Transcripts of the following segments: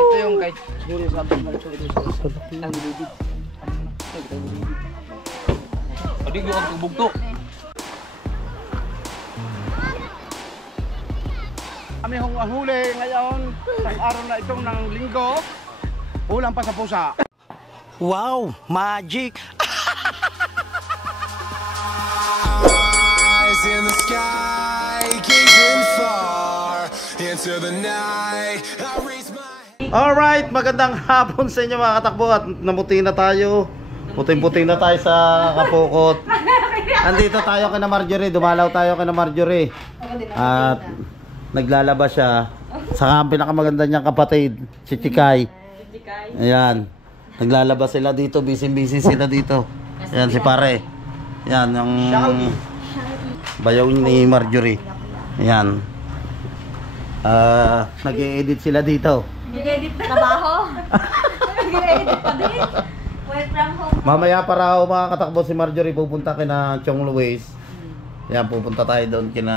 Ito yung kahit siguro sa ating malito ang lubid. Adig yung ang bugto. Kami ang huli ngayon sa araw na itong ng linggo. Ulang pa sa pusa. Wow, magic. Eyes in the sky, gazing far into the night. I raise my Alright, magandang hapon sa inyo mga katakbo. At namuti na tayo. Puting-puting na tayo sa Kapukot. Andito tayo kina Marjorie. Dumalaw tayo kina Marjorie. At naglalabas siya sa pinakamaganda niyang kapatid, si Chikay. Ayan. Naglalabas sila dito. Busy-busy sila dito. Ayan si pare. Ayan yung bayaw ni Marjorie. Ayan. Nag-e-edit sila dito. Nag-edit na trabaho. Nag-edit pa din. Work from home. Mamaya para mga katakbo si Marjorie pupunta kina Chong Luis. Yan, pupunta tayo doon kina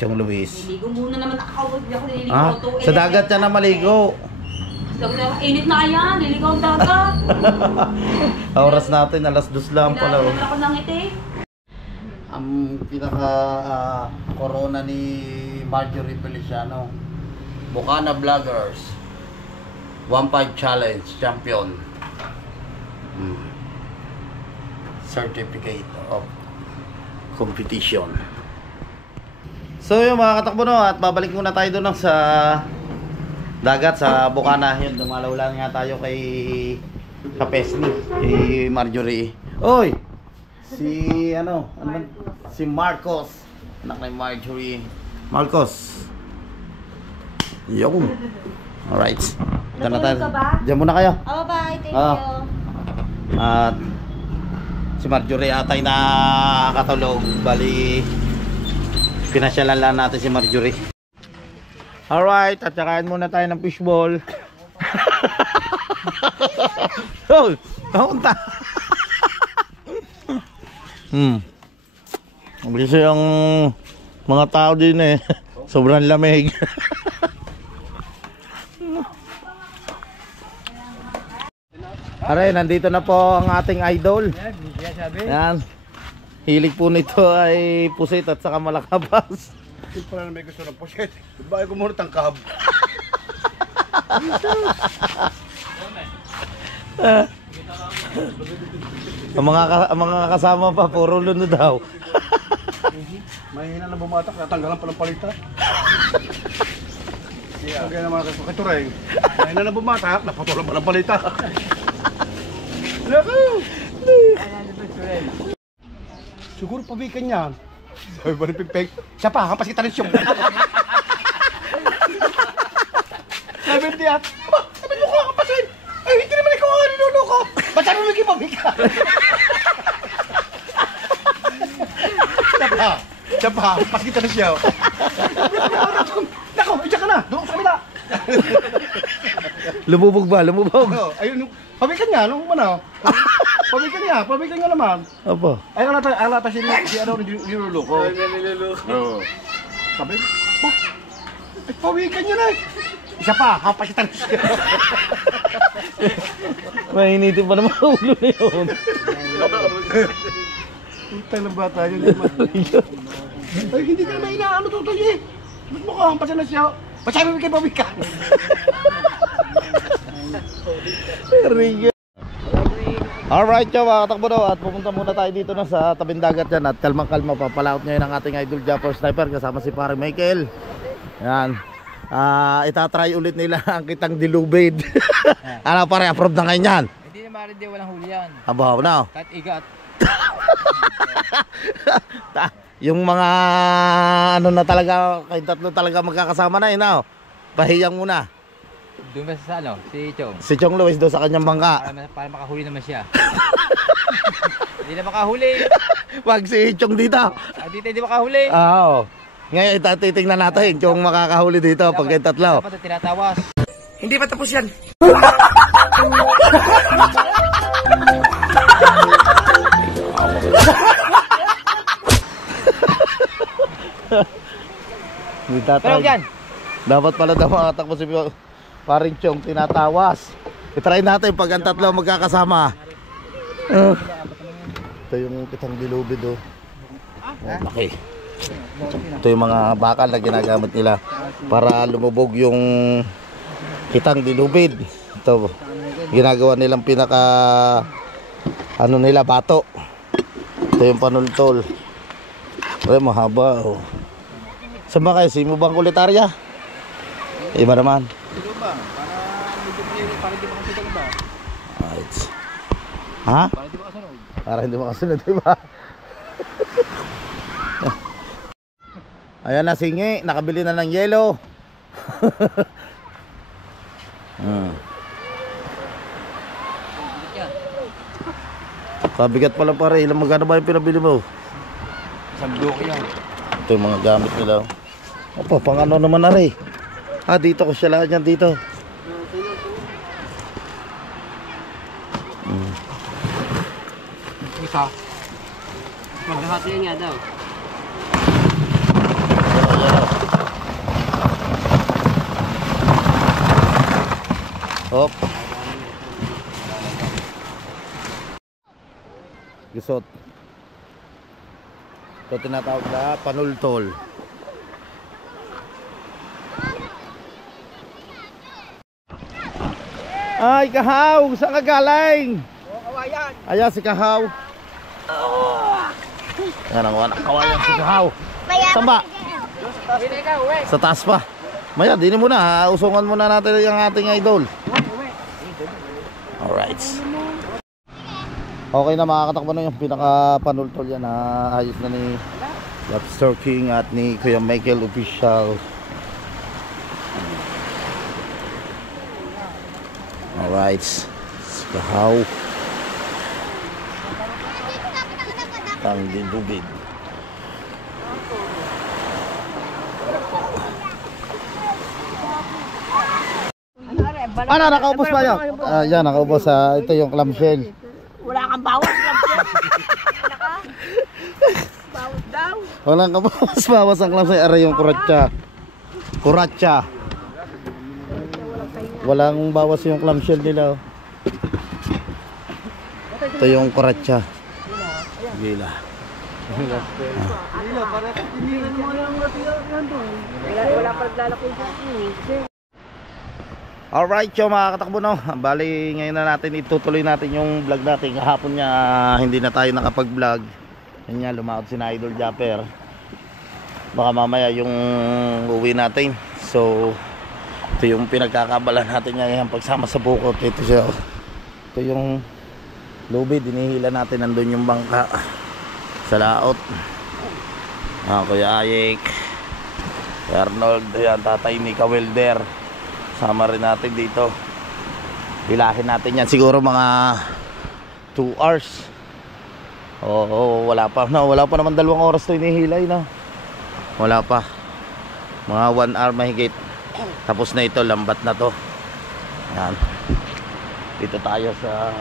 Chong Luis. Niligo muna naman ako. Hindi ako nililigo. Ah, sa dagat siya na maligo. Init na yan. Niligo ang dagat. Oras natin, alas 2 lang pala. Kailangan naman ako ng ngiti. Ang pinaka corona ni Marjorie Feliciano, Bukana Vloggers 1.5 Challenge Champion. Certificate of Competition. So yung mga katakbo no, at babalik muna tayo doon sa dagat sa Bukana. Yun, dumalaw lang nga tayo kay Kapesni, kay Marjorie. Oy! Si ano man? Si Marcos, anak ni Marjorie. Marcos. Yung. Alright. Ito na tayo. Diyan muna kayo. Oh, bye. Thank you. At si Marjorie atay na katulog. Bali pinasyalan lang natin si Marjorie. Alright, at sakain muna tayo ng fishball. Oh, kaunta. Kasi ang mga tao din eh, sobrang lamig. Aray, nandito na po ang ating idol. Yan. Hilig po nito ay pusit at saka malakabas. Hindi pala na may gusto ng pusit. Bakit ko muna tangkab? Ang mga kasama pa, puro lunod daw. Mahina na bumatak, natanggalan pa ng palita. Kaya naman katureng. Mahina na bumatak, napatulang pa ng palita. Naku! Siguro pabikan yan. Sabi ba ni Pipeng? Siya pa, hampas kita rin siyong. Sabi ni Tiat, sabi mo ko hampasin. Ay, hindi naman ikaw ang ninuno ko. Ba't sabi mo may pabikan? Siya pa, hampas kita rin siya. Naku, diyan ka na, doon sa kamila. Lumubog ba? Lumubog? Ayun, pabikan nga, nung manaw. Pabikan nga naman. Opo. Ay, alata si ano, niluluko. Ay, niluluko. Oo. Sabi, ba? Ay, pawikan niya na eh. Isa pa, hapasitan siya. Mahinitin pa naman ulo na yun. Utay ng bata yun. Ay, hindi ka naman inaano tutoy eh. Ba't mo ka hampasan na siya? Ba't sabi mo kay pawikan? Alright yo mga katakbo daw, at pupunta muna tayo dito na sa tabing dagat yan. At kalmang-kalma, papalaot ngayon ang ating idol Jumper Sniper kasama si pare Michael. Yan. Itatry ulit nila ang kitang dilubid. Ano pare, approve na ngayon yan? Hindi naman rin walang huli yan. Abaw na. Kahit igat. Yung mga ano na talaga, kayo tatlo talaga magkakasama na no? Pahiyang muna. Doon ba sa ano? Si Chong. Si Chong Luis doon sa kanyang bangka. Para makahuli naman siya. Hindi na makahuli. Wag si Chong dito. Dito hindi makahuli. Oo. Ngayon ititingnan natin kung makakahuli dito pag kayo tatlo. Dapat tinatawas. Hindi pa tapos yan. Hindi tatay. Dapat pala daw makatakbo si paring Chong tinatawas. I-try natin pag ang tatlo magkakasama. Ito yung kitang dilubid oh. Okay. Ito yung mga bakal na ginagamit nila para lumubog yung kitang dilubid. Ito ginagawa nilang pinaka ano nila bato. Ito yung panultol. Ay mahaba oh. Saan ba kayo? Simo bang kulitarya? Iba naman. Right. Ha? Para hindi makasunod, diba? Ayan na singi, nakabili na ng yelo. Kabigat pala pare, ilang magkano ba yung pinabili mo? Sandok yan. Ito yung mga gamit nila. Opo, pang ano naman na rin. Ah, dito ko siya lahat yan dito. Isa. Maghahati yan nga daw. Hop. Gisot. Ito tinatawag na panultol. Ay, Kahaw! Saan ka galing? Kawayan. Ayan si Kahaw. Ayan ang anak kawayan si Kahaw. Saan ba? Sa taas pa. Maya, dinin mo na. Usungan muna natin yung ating idol. Alright. Okay na, makakatakbo na yung pinaka-panultol yan. Ayos na ni Lobster King at ni Kuya Michael Official. Alright. Kahaw. Tang din tubig. Ano, nakaubos pa yan? Yan, nakaubos. Ito yung clamshell. Wala kang bawas lang. Bawas daw. Walang kabawas ang clamshell. Aray yung kuratsa. Kuratsa. Walang bawas yung clamshell nila. Ito yung kuratsa. Gila. Wala pa naglalaki dyan. Alright yo mga katakbo no. Bali ngayon na natin itutuloy natin yung vlog natin. Kahapon nga hindi na tayo nakapag vlog. Yan nga lumaot si na Idol Japper. Baka mamaya yung uwi natin. So ito yung pinagkakabalan natin ngayon pagsama sa bukot. Ito siya. Ito yung lubid. Dinihila natin. Nandun yung bangka sa laot. Kuya Ayek, Kuya Arnold, yan, tatay ni Kawelder. Sama rin natin dito. Hilahin natin yan siguro mga 2 hours. Oo, wala pa. No, wala pa naman 2 oras to inihilay na. Wala pa. Mga 1 hour mahigit. Tapos na ito, lambat na to. Yan. Dito tayo sa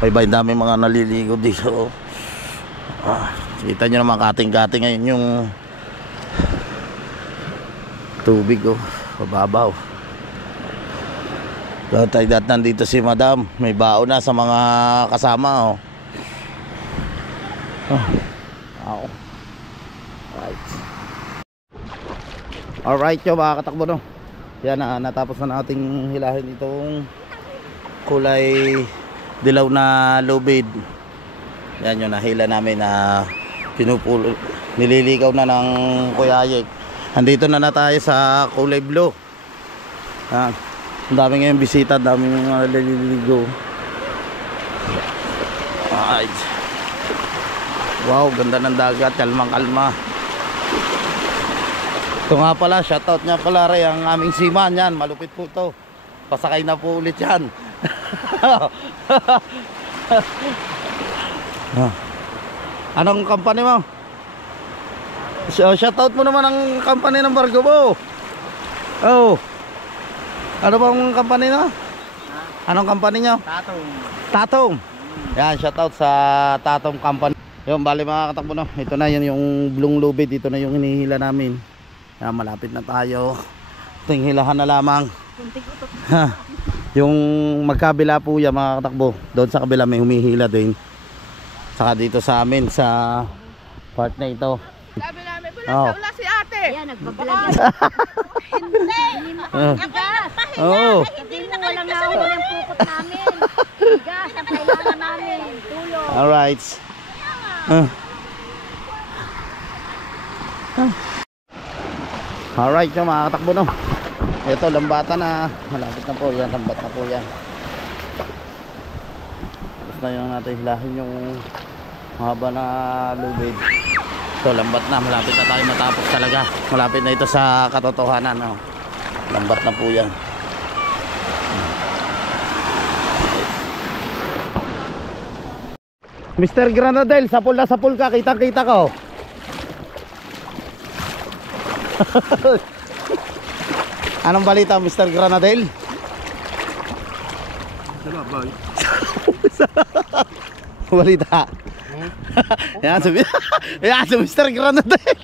may dami mga naliligo dito. Kita nyo naman kating-kating ngayon yung tubig oh. Pababaw. Tayo dat nandito si Madam. May bao na sa mga kasama oh. Right. Alright yo mga katakbo no. Yan natapos na nating hilahin itong kulay dilaw na lubid. Yan yung nahila namin na nililigaw na ng Kuya Ayek. Andito na tayo sa kulay blue. Yan. Ang dami ngayong bisita, ang dami mga naliligo. Alright. Wow, ganda ng dagat, kalmang kalma. Ito nga pala, shoutout nga pala rin ang aming seaman yan. Malupit po ito. Pasakay na po ulit yan. Anong company mo? Shoutout mo naman ang company ng barko mo. Oh. Ano bang company na? Anong company nyo? Tatong. Tatong. Yan, shoutout sa Tatong company. Yung bali mga katakbo, no? Ito na yun yung blue lubid. Dito na yung hinihila namin. Kaya malapit na tayo. Ting hilahan na lamang. Yung magkabila po yan mga katakbo. Doon sa kabila may humihila din. Saka dito sa amin sa part na ito. Sabi namin, wala si ate. Yan, nagbablog. Hindi. Oo. Hindi mo walang nahuli ang pukot namin. Bigas, ang kailangan namin. Tulong. Alright. Alright yung mga katakbo, no. Ito lambatan na. Malapit na po yan. Lambat na po yan. Tapos na yung natin hilahin yung mahaba na lubid. Ito lambat na. Malapit na tayo matapos talaga. Malapit na ito sa katotohanan, no. Lambat na po yan. Mr. Granadel, sapul na sapul ka. Kitang-kita ko. Anong balita, Mr. Granadel? Balita. Yan si Mr. Granadel.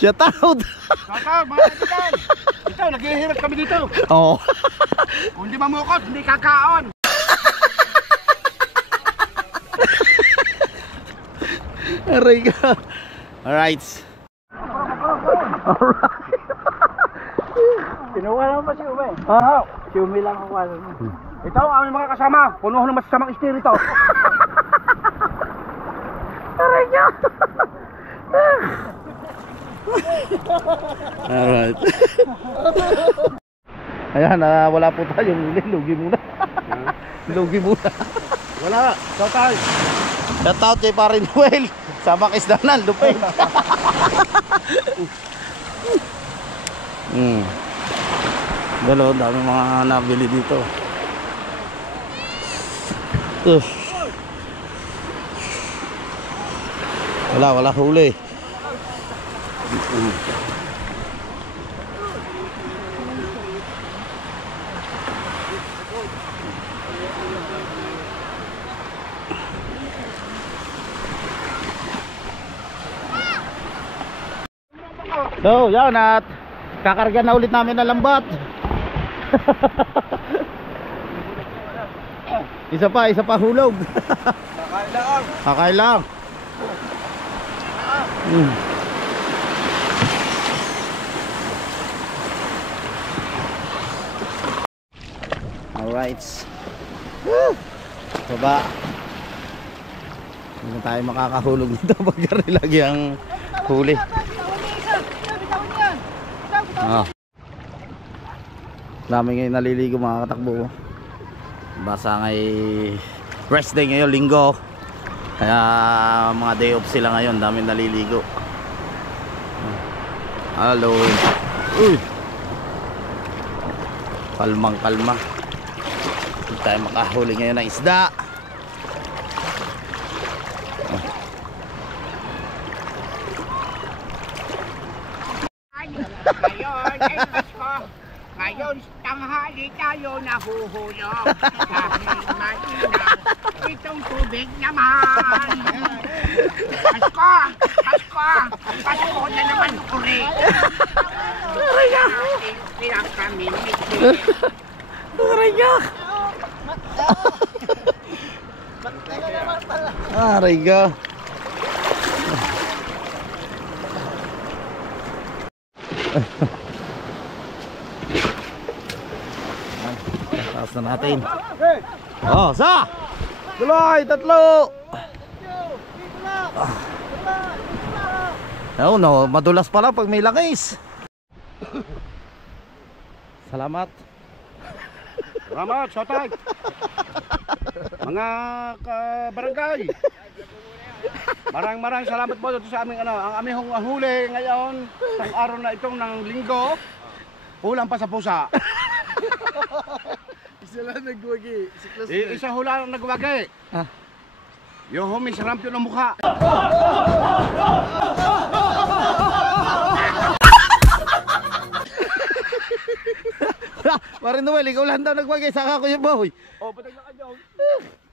Shout out. Kakao, mga kaibigan. Ito, naghihirap kami dito. Oo. Kung di mamukot, hindi kakaon. Aray ka. Alright. Kinuha naman pa si Ume. Oo. Si Ume lang ang kuha naman. Ito ang aming mga kasama. Puno ng masasamang espiritu. Aray ka. Alright. Ayan, wala po tayong huli. Lugi muna. Lugi muna. Wala. Total. Shout out kay Parin Noel. Sabak isdanan, lupin. Dalo, dami mga nabili dito. Wala huli. So, yan at kakarga na ulit namin ng lambat. Isa pa hulog. Kakain lang. Alright. Baba. Hindi tayo makakahulog dito pag lagi ang huli. Dami ngayon naliligo mga katakbo. Basa ngay rest day ngayon, linggo. Kaya mga day off sila ngayon. Dami naliligo. Hello. Uy. Kalma. Hindi tayo makahuli ngayon ng isda. Ngayon, tanghali tayo nahuhulog. Dahil mainam itong tubig naman. Pasko na naman uri. Aray ka. Taas na natin. Oh, sa! Tuloy, tatlo! Oh, no, madulas pala pag may langis. Salamat. Salamat, Sotay. Mga kabarangay. Marang salamat po dito sa aming ang aming huli ngayon sa araw na itong ng linggo. Kulang pa sa pusa. Isa lang nagwagi. Isa hula lang nagwagi. Yung humis ramp yun ang mukha. Marin Noel, ikaw lang daw nagwagay sa Kuya Boy. Oh, patag lakad daw.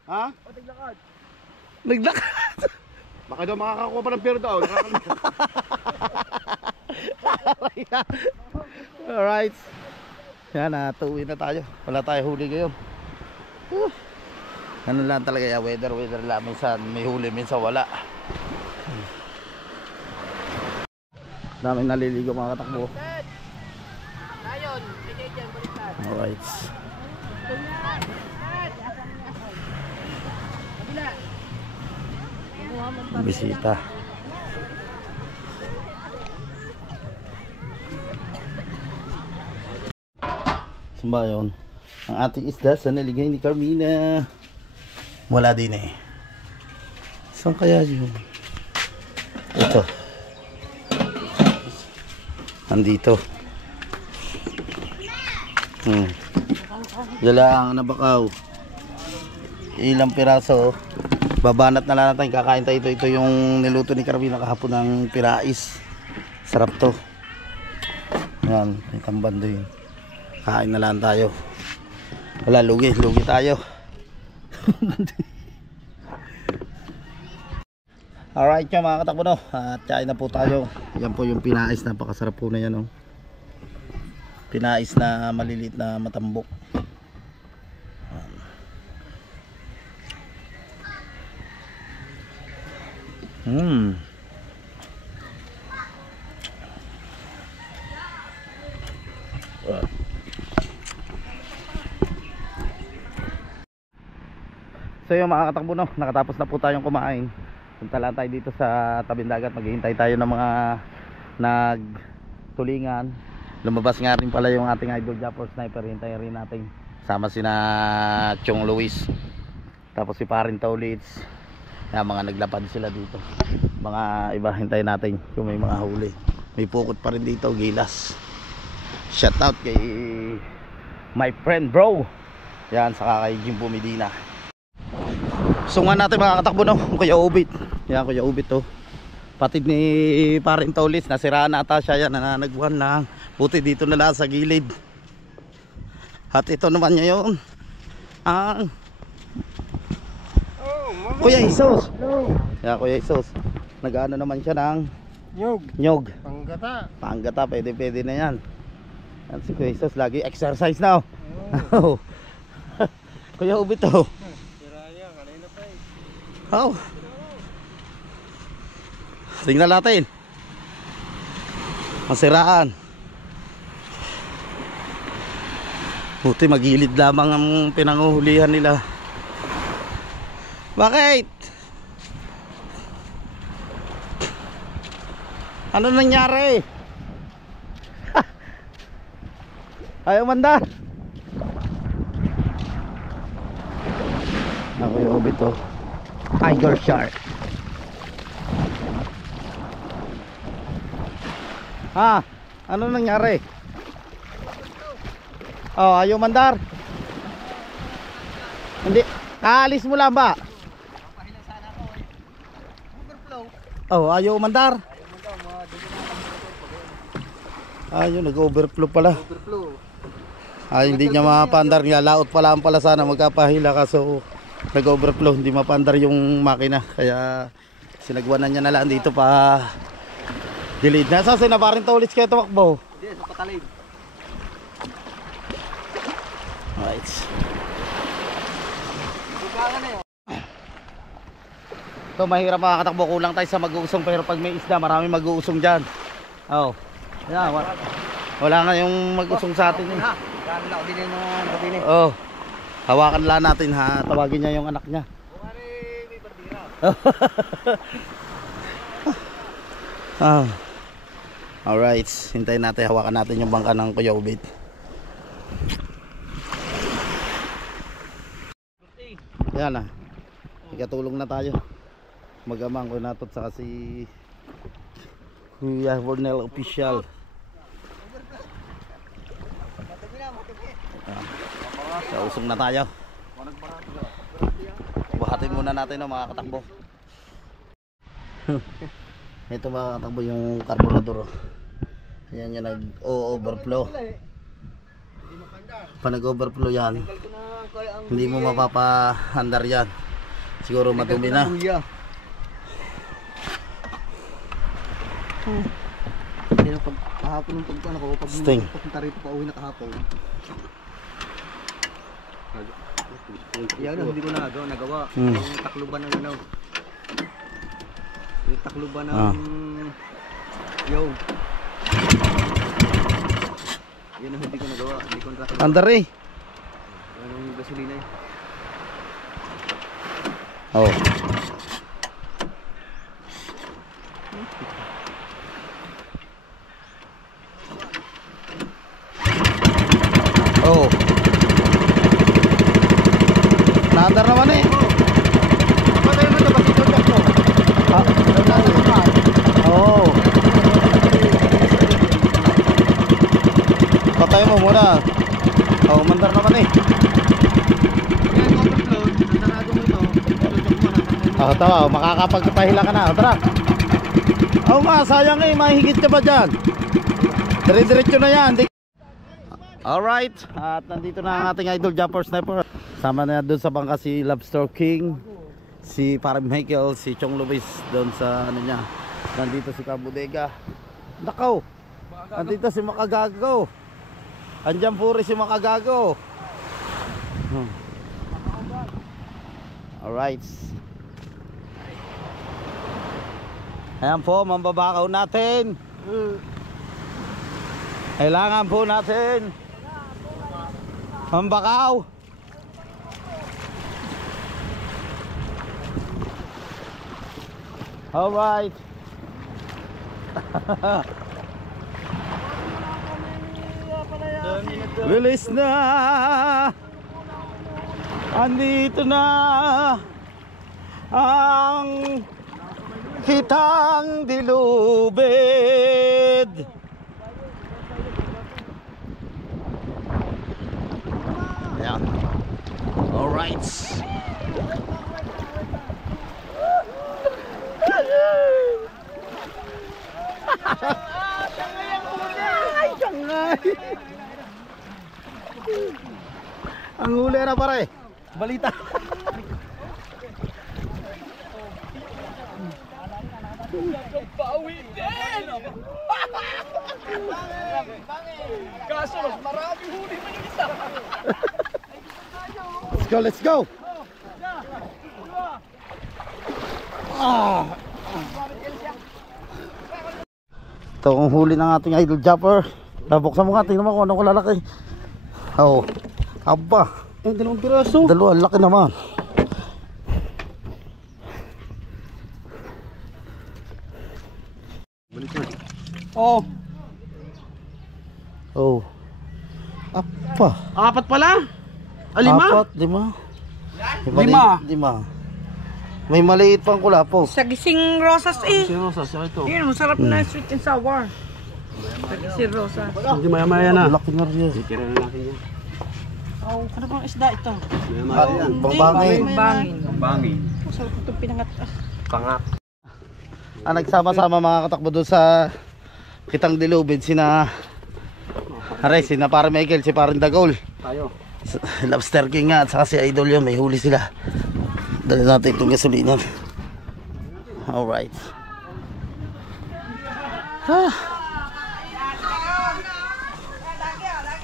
Ha? Patag lakad. Naglakad. Baka daw makakakuha pa ng pera daw. Alright. Yan, tuwi na tayo. Wala tayo huli ngayon. Ano lang talaga ya, weather lang. Minsan may huli, minsan wala. Daming naliligo mga katakbo. Alright. Bisita. Sumba yun. Ang ating isda sa naligay ni Carmina. Wala din eh. Saan kaya yun? Ito. Andito. Dala ang nabakaw. Ilang piraso. Babanat na lang natin. Kakain tayo ito. Ito yung niluto ni Carmina kahapon ng pirais. Sarap to. Yan. May tambando yun. Kain na lang tayo. Wala, lugi tayo. Alright yan mga katakbo, no? At kain na po tayo. Yan po yung pinais. Napakasarap po na yan, no? Pinais na maliliit na matambok. So yung mga katakbo, no, nakatapos na po tayong kumain. Punta lang tayo dito sa tabing dagat. Maghihintay tayo ng mga nagtulingan. Lumabas nga rin pala yung ating idol Japper Sniper. Hintayin rin natin. Sama sina Chong Luis. Tapos si Parin Taulits. Yan, mga naglapad sila dito. Mga iba, hintayin natin kung may mga huli. May pukot pa rin dito, gilas. Shout out kay my friend bro. Yan, saka kay Jimbo Medina. So nga natin mga katakbo, no, Kuya Ubit. Yan, Kuya Ubit to. Patid ni Parin Taulits. Nasiraan na ata siya, yan, nananagwan lang. Buti dito na lang sa gilid. At ito naman ngayon ang Kuya Isos. Yan, Kuya Isos. Nag-ano naman siya ng nyog. Panggata, pwede na yan. At si Kuya Isos lagi exercise now. Kuya Ubit to. Oh. Tingnan natin. Masiraan. Buti magilid lamang ang pinanguhulihan nila. Bakit? Ano nangyari? Ayaw mandar. Ako yung ubit to. Tiger shark. Ano nangyari? Oh, ayaw mandar. Hindi, kaalis mo lang ba? Oh, ayaw mandar. Ayun, nag-overflow pala. Ay, hindi niya mapandar. Laot pala ang pala sana, magkapahila kaso nag-overflow, hindi mapandar yung makina. Kaya sinagwanan niya na lang dito pa delete. Nasa sinabarin Taulits kayo tumakbo? Hindi, sa patalib. Right. Ito mahirap mga katakbo, kulang tayo sa mag-uusong. Pero pag may isda, marami mag-uusong dyan. Oh. Yan, wala nga yung mag-usong sa atin eh. Oh. Hawakan lang natin ha. Tawagin niya yung anak niya. Alright, hintayin natin, hawakan natin yung bangka ng Kuya Ubit. Yan na. Ikatulong na tayo. Magamang ko natot sa si Kuya Bornel Official. Usong na tayo. Buhatin muna natin mga katakbo. Ito mga katakbo yung carburetor. Ayan yung nag-overflow. pa nag-overflow yan, hindi mo mapapa-andar yan. Siguro madumi na. Pero pag kahapon ng pagkuhan ako, pag Sting. papunta rito pa uwi na kahapon. Yan ang hindi ko nagawa. Yung takluban ng ano. Yung takluban ng yung. Yan ang hindi ko nagawa. Hindi ko nagawa. Andar eh. Yung gasolina eh. Oh. Oh. Naandar naman eh. Patay mo ito kasi tutok mo. Oh. Patay mo muna. Oh, mandar naman eh. Yan overflow. Nandarado mo ito. Tutok mo na. Oh, tama, makakapagpahila ka na. Oh, tara. Oh nga, sayang eh, mahigit ka ba dyan? Dire-diretso na yan. Alright, at nandito na ang ating idol jumper sniper. Sama na doon sa bangka si Lobster King, si Parang Michael, si Chong Luis doon sa ano niya. Nandito si Kabudega. Nakaw, nandito si Makagago. Andiyan puri si Makagago. Alright. Ayan po, mambabakaw natin. Kailangan po natin mambakaw. Alright. Release na. Andito na ang kitang dilubid. Ayan. Alright. Ay, tangay. Ang huli na pare. Balita. Kaso, marami huli man yung isa. Let's go, let's go. Ito ang huli ng ating idol jumper. Nabuksan mo nga, tingnan mo kung anong kalalaki. Oh, aba. Dalawang piraso. Dalawa, laki naman. Oh, Oh. Apa. apat pala. Lima. Apat, lima. Lima. May maliit pang kulapo. Sa gising rosas eh. Si Rosa, siya ito. Yun, masarap na sweet and sour. Sa gising rosas. Hindi maya-maya na. Laki na rin. Tira na natin yan. Oh, ano bang isda ito? Maya-maya yan. Bangbangin. Bangin. Bangin. Masarap itong pinangat. Pangat. Nagsama-sama mga katakbo doon sa kitang dilubid. Sina Parang Michael, si Parang Dagol. Tayo. Lobster King nga at saka si Idol yun. May huli sila. Dali natin itong gasolinan. Alright.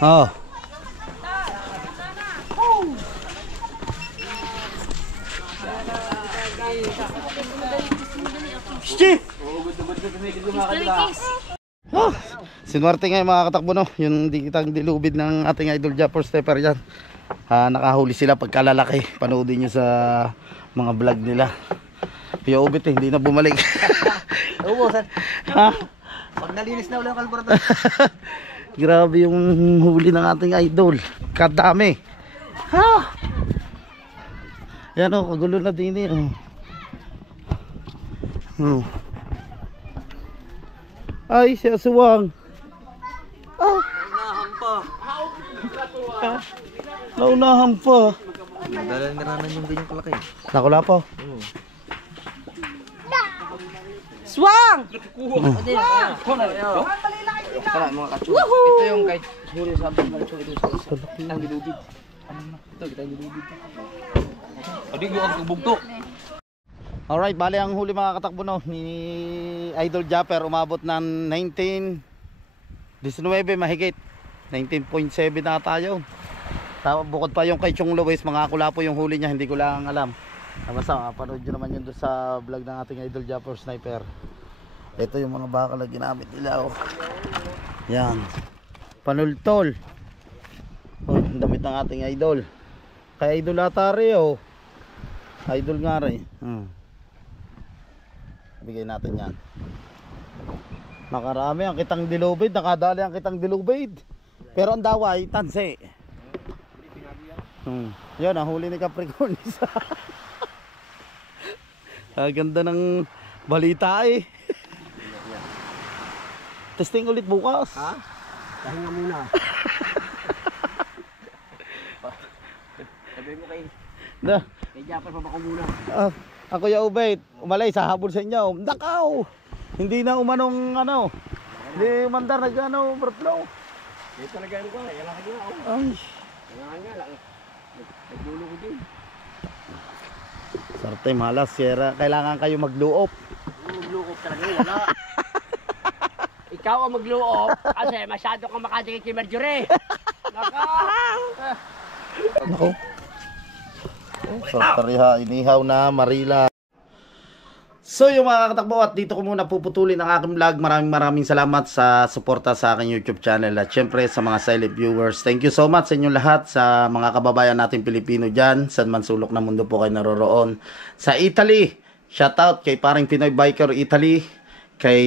Oh. Shit! Sinuwerte nga yung mga katakbo, no? Yung kitang dilubid ng ating idol jumper stepper yan. Nakahuli sila pagkalalaki. Panoodin nyo sa mga vlog nila. Kuya Ubit hindi na bumalik. Ubusan. Ha? Pag nalinis na ulit ang kalburado. Grabe yung huli ng ating idol. Kadami. Ha? Yan o, kagulo na din eh. Ay, si Aswang. Naunahan pa. Dala na ranan yung ganyan kalaki. Nakula po. Swang! Tara mga katsura. Ito yung kahit huli sa abang katsura ito sa ang dilubid. Ito kita yung dilubid. Adi ko ang bugtok. Alright, bali ang huli mga katakbo no, ni Idol Japper umabot ng 19 mahigit. 19.7 na tayo. Bukod pa yung kay Chong Luis, mga kula po yung huli niya, hindi ko lang alam. Basta panood nyo naman yun doon sa vlog ng ating Idol Japper Sniper. Ito yung mga bakal na ginamit nila. Oh. Yan. Panultol. Oh, damit ng ating idol. Kay Idol Atari oh. Idol nga rin. Bigay natin yan. Nakarami ang kitang dilubid. Nakadali ang kitang dilubid. Pero ang daway, tanse. Yan, ang huli ni Capricornis. Ganda ng balita eh. Testing ulit bukas. Ha? Pahinga muna. Sabi mo kay Japper pa ko muna. Ako ya Ubay, umalay sa habol sa inyo. Nakaw. Hindi na umanong ano. Hindi mandar nag-ano, overflow. Dito na gano'n ko. Yan lang kayo. Ay. Yan nga lang. Nagdulo ko din. Sarte malas, Sierra. Kailangan kayo magluop. Magluop talaga wala. Ikaw ang magluop kasi masyado kang makadikit kay Marjorie. Nako. Sarte ha, inihaw na Marila. So yung mga katakbo, at dito ko muna puputulin ang aking vlog. Maraming salamat sa suporta sa aking YouTube channel at syempre sa mga silent viewers. Thank you so much sa inyong lahat, sa mga kababayan natin Pilipino dyan, saan man sulok ng mundo po kayo naroroon. Sa Italy, shoutout kay paring Pinoy Biker Italy, kay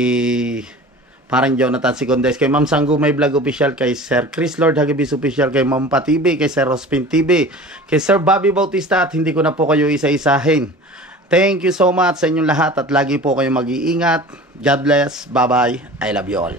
parang Jonathan Secondes, kay Ma'am Sanggumay Vlog Official, kay Sir Chris Lord Hagibis Official, kay Ma'am Pa TV, kay Sir Rospin TV, kay Sir Bobby Bautista, at hindi ko na po kayo isa-isahin. Thank you so much sa inyong lahat at lagi po kayong mag-iingat. God bless. Bye-bye. I love you all.